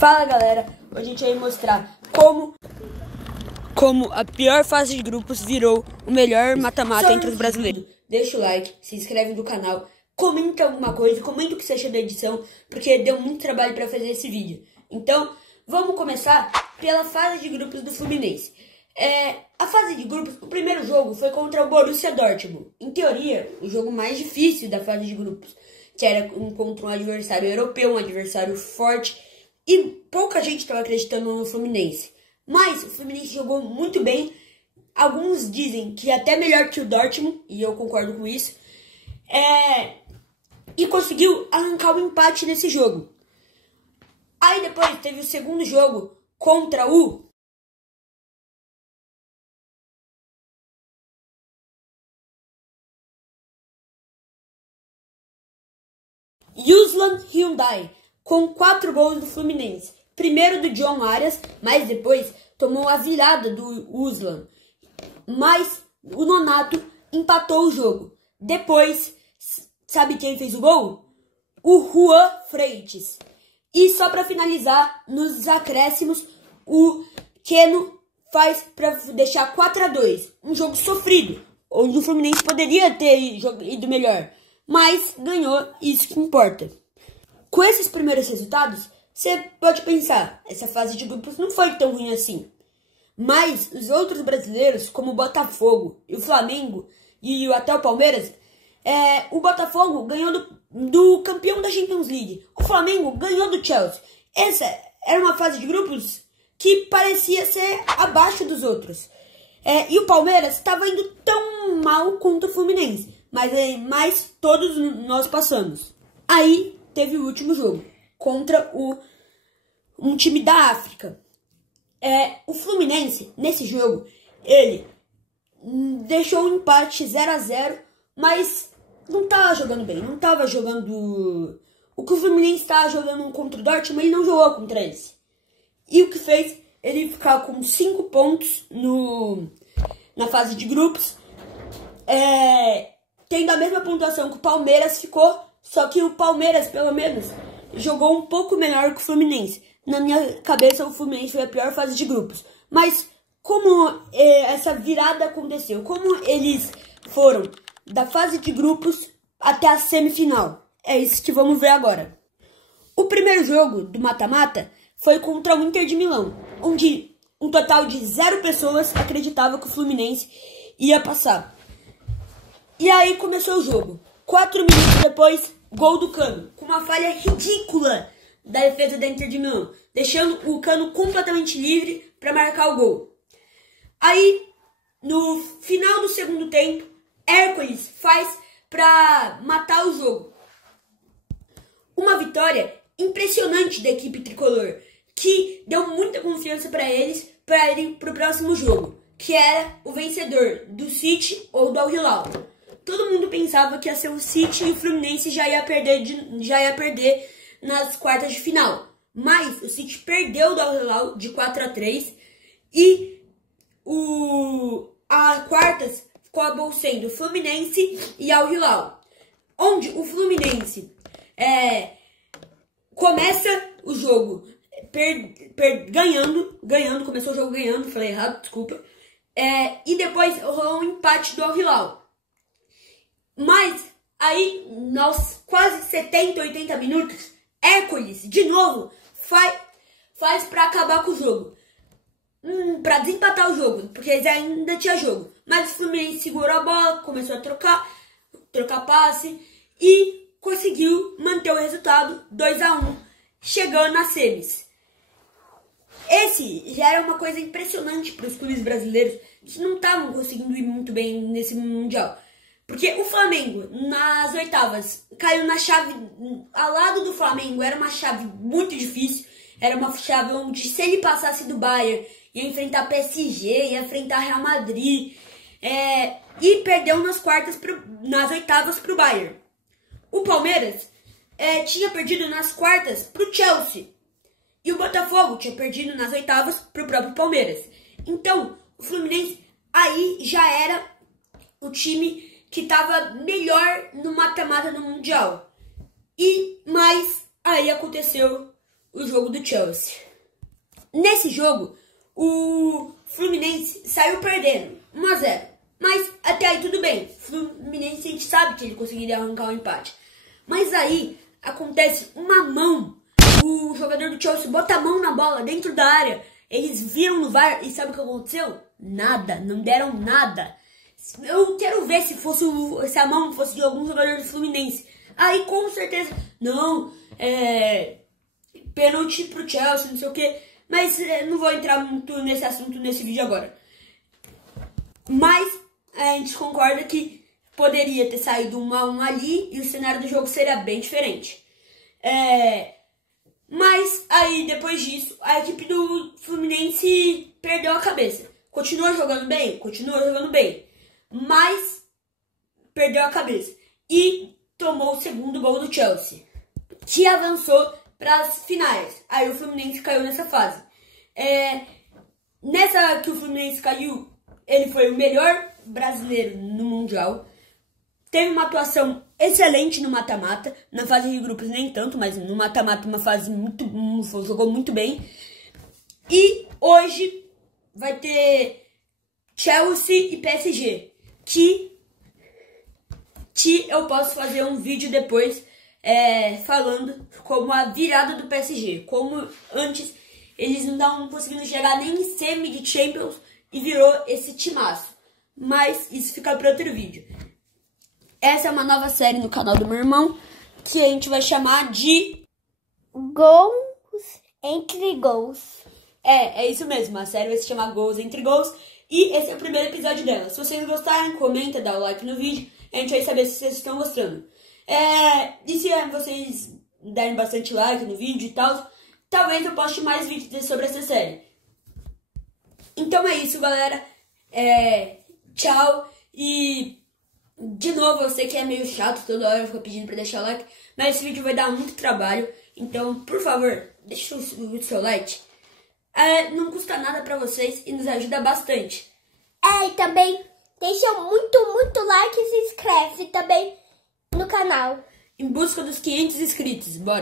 Fala galera, hoje a gente vai mostrar como a pior fase de grupos virou o melhor mata-mata entre os brasileiros. Deixa o like, se inscreve no canal, comenta alguma coisa, comenta o que você achou da edição, porque deu muito trabalho para fazer esse vídeo. Então, vamos começar pela fase de grupos do Fluminense. A fase de grupos, o primeiro jogo foi contra o Borussia Dortmund. Em teoria, o jogo mais difícil da fase de grupos, que era contra um adversário europeu, um adversário forte, e pouca gente estava acreditando no Fluminense. Mas o Fluminense jogou muito bem. Alguns dizem que até melhor que o Dortmund, e eu concordo com isso. E conseguiu arrancar o empate nesse jogo. Aí depois teve o segundo jogo contra o Yuslan Hyundai, com 4 gols do Fluminense. Primeiro do John Arias, mas depois tomou a virada do Yuslan. Mas o Nonato empatou o jogo. Depois, sabe quem fez o gol? O Juan Freitas. E só para finalizar, nos acréscimos, o Keno faz para deixar 4-2. Um jogo sofrido, onde o Fluminense poderia ter ido melhor, mas ganhou, isso que importa. Com esses primeiros resultados, você pode pensar, essa fase de grupos não foi tão ruim assim. Mas os outros brasileiros, como o Botafogo e o Flamengo e até o Palmeiras, o Botafogo ganhou do campeão da Champions League. O Flamengo ganhou do Chelsea. Essa era uma fase de grupos que parecia ser abaixo dos outros. E o Palmeiras estava indo tão mal contra o Fluminense. Mas todos nós passamos. Aí teve o último jogo contra um time da África. O Fluminense, nesse jogo, ele deixou um empate 0-0, mas não estava jogando bem, não estava jogando o que o Fluminense estava jogando contra o Dortmund, ele não jogou contra esse. E o que fez ele ficar com 5 pontos na fase de grupos, tendo a mesma pontuação que o Palmeiras ficou, só que o Palmeiras, pelo menos, jogou um pouco melhor que o Fluminense. Na minha cabeça, o Fluminense foi a pior fase de grupos. Mas como essa virada aconteceu? Como eles foram da fase de grupos até a semifinal? É isso que vamos ver agora. O primeiro jogo do mata-mata foi contra o Inter de Milão, onde um total de 0 pessoas acreditava que o Fluminense ia passar. E aí começou o jogo. 4 minutos depois, gol do Cano, com uma falha ridícula da defesa da Inter de Milão, deixando o Cano completamente livre para marcar o gol. Aí, no final do segundo tempo, Hércules faz para matar o jogo. Uma vitória impressionante da equipe tricolor, que deu muita confiança para eles para irem para o próximo jogo, que era o vencedor do City ou do Al Hilal. Todo mundo pensava que ia ser o City e o Fluminense já ia perder nas quartas de final. Mas o City perdeu do Al Hilal de 4-3 e a quartas acabou sendo Fluminense e Al Hilal, onde o Fluminense começa o jogo ganhando, começou o jogo ganhando, falei errado, desculpa, e depois rolou um empate do Al Hilal. Mas aí, nos quase 70, 80 minutos, Hércules, de novo, faz para acabar com o jogo. Para desempatar o jogo, porque eles ainda tinha jogo. Mas o Fluminense segurou a bola, começou a trocar passe e conseguiu manter o resultado 2-1, chegando nas semis. Esse já era uma coisa impressionante para os clubes brasileiros que não estavam conseguindo ir muito bem nesse Mundial. Porque o Flamengo, nas oitavas, caiu na chave, ao lado do Flamengo, era uma chave muito difícil. Era uma chave onde, se ele passasse do Bayern, ia enfrentar PSG, ia enfrentar Real Madrid. E perdeu nas oitavas para o Bayern. O Palmeiras tinha perdido nas quartas para o Chelsea. E o Botafogo tinha perdido nas oitavas para o próprio Palmeiras. Então, o Fluminense aí já era o time que estava melhor no mata-mata do Mundial. Mas aí aconteceu o jogo do Chelsea. Nesse jogo, o Fluminense saiu perdendo 1-0. Mas até aí tudo bem. O Fluminense a gente sabe que ele conseguiria arrancar um empate. Mas aí acontece uma mão. O jogador do Chelsea bota a mão na bola dentro da área. Eles viram no VAR e sabe o que aconteceu? Nada, não deram nada. Eu quero ver se a mão fosse de algum jogador do Fluminense. Aí com certeza, não, pênalti pro Chelsea, não sei o que. Mas não vou entrar muito nesse assunto nesse vídeo agora. Mas a gente concorda que poderia ter saído 1-1 ali e o cenário do jogo seria bem diferente. Mas aí depois disso, a equipe do Fluminense perdeu a cabeça. Continua jogando bem, mas perdeu a cabeça. E tomou o segundo gol do Chelsea, que avançou para as finais. Aí o Fluminense caiu nessa fase. Nessa que o Fluminense caiu, ele foi o melhor brasileiro no Mundial. Teve uma atuação excelente no mata-mata. Na fase de grupos nem tanto, mas no mata-mata jogou muito bem. E hoje vai ter Chelsea e PSG, que eu posso fazer um vídeo depois falando como a virada do PSG. Como antes eles não estavam conseguindo chegar nem em semi de Champions e virou esse timaço. Mas isso fica para outro vídeo. Essa é uma nova série no canal do meu irmão, que a gente vai chamar de Gols entre Gols. É isso mesmo, a série vai se chamar Gols entre Gols. E esse é o primeiro episódio dela. Se vocês gostarem, comenta, dá o like no vídeo. A gente vai saber se vocês estão gostando. E se vocês derem bastante like no vídeo e tal, talvez eu poste mais vídeos sobre essa série. Então é isso, galera. Tchau. E de novo, eu sei que é meio chato, toda hora eu fico pedindo pra deixar like, mas esse vídeo vai dar muito trabalho. Então, por favor, deixa o seu like. Não custa nada pra vocês e nos ajuda bastante. E também deixa muito like e se inscreve também no canal. Em busca dos 500 inscritos, bora!